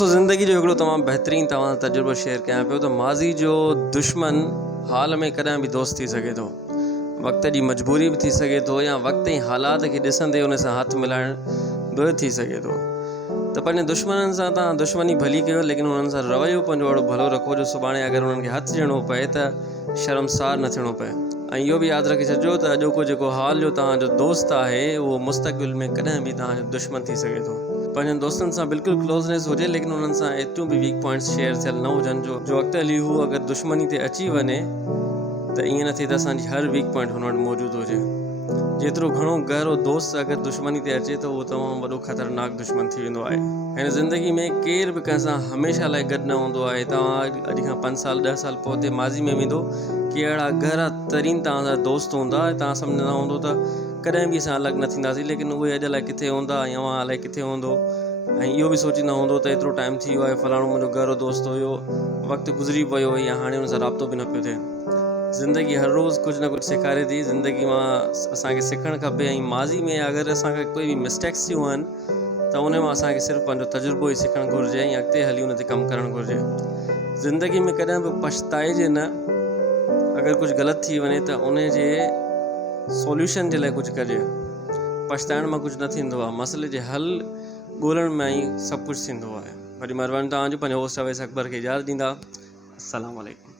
तो ज़िंदगी जो हिकिड़ो तमामु बहितरीनु तव्हां तजुर्बो शेयर कयां पियो त माज़ी जो दुश्मन हाल में कॾहिं बि दोस्त थी सघे थो। वक़्त जी मजबूरी बि थी सघे थो या वक़्त ऐं हालात खे ॾिसंदे उन सां हथु मिलाइण बि थी सघे थो। त पंहिंजे दुश्मननि सां तव्हां दुश्मनी भली कयो, लेकिन उन्हनि सां रवैयो पंहिंजो अहिड़ो भलो रखो जो सुभाणे अगरि उन्हनि खे हथु ॾियणो पए त शर्मसार न थियणो पए। ऐं इहो बि यादि रखी छॾिजो त अॼोको जेको हाल जो तव्हांजो दोस्त आहे उहो मुस्तक़बिल में कॾहिं बि तव्हांजो दुश्मन थी सघे थो। पंहिंजनि दोस्तनि सां बिल्कुलु क्लोज़नेस हुजे, लेकिन उन्हनि सां एतिरियूं बि वीक पॉइंट्स शेयर थियल न हुजनि जो अॻिते हली हू अगरि दुश्मनी ते अची वञे त ईअं न थिए त असांजी हर वीक पॉइंट हुन वटि मौजूदु हुजे। जेतिरो घणो गहरो दोस्त अगरि दुश्मनी ते अचे त उहो तमामु वॾो ख़तरनाक दुश्मन थी वेंदो आहे। हिन ज़िंदगी में केर बि कंहिंसां हमेशह लाइ गॾु न हूंदो आहे। तव्हां अॼु खां 5 साल 10 साल पोइ ते माज़ी में वेंदो कि अहिड़ा गहरा तरीन तव्हांजा दोस्त हूंदा, तव्हां सम्झंदा हूंदो त कॾहिं बि असां अलॻि न थींदासीं, लेकिन उहे अॼु अलाए किथे हूंदा ऐं अवां अलाए किथे हूंदो। ऐं इहो बि सोचींदा हूंदो त एतिरो टाइम थी वियो आहे, फलाणो मुंहिंजो गहरो दोस्त हुयो, वक़्तु गुज़री पियो या हाणे हुन सां राब्तो बि न पियो थिए। ज़िंदगी हर रोज़ु कुझु न कुझु सेखारे थी, ज़िंदगी मां असांखे सिखणु खपे। ऐं माज़ी में अगरि असांखे कोई बि मिस्टेक्स थियूं आहिनि त उन मां असांखे सिर्फ़ु पंहिंजो तजुर्बो ई सिखणु घुरिजे ऐं अॻिते हली उन ते कमु करणु घुरिजे। ज़िंदगी में कॾहिं बि पछताइजे न। अगरि कुझु ग़लति थी वञे त उन जे सॉल्यूशन जे लाइ कुझु कजे। पछताइण मां कुझु न थींदो आहे, मसइले जे हल ॻोल्हण में ई सभु कुझु थींदो आहे। वॾी महिरबानी तव्हांजो। पंहिंजो होस्ट अवैस अकबर खे इजाज़त ॾींदा। अस्सलामु अलैकुम।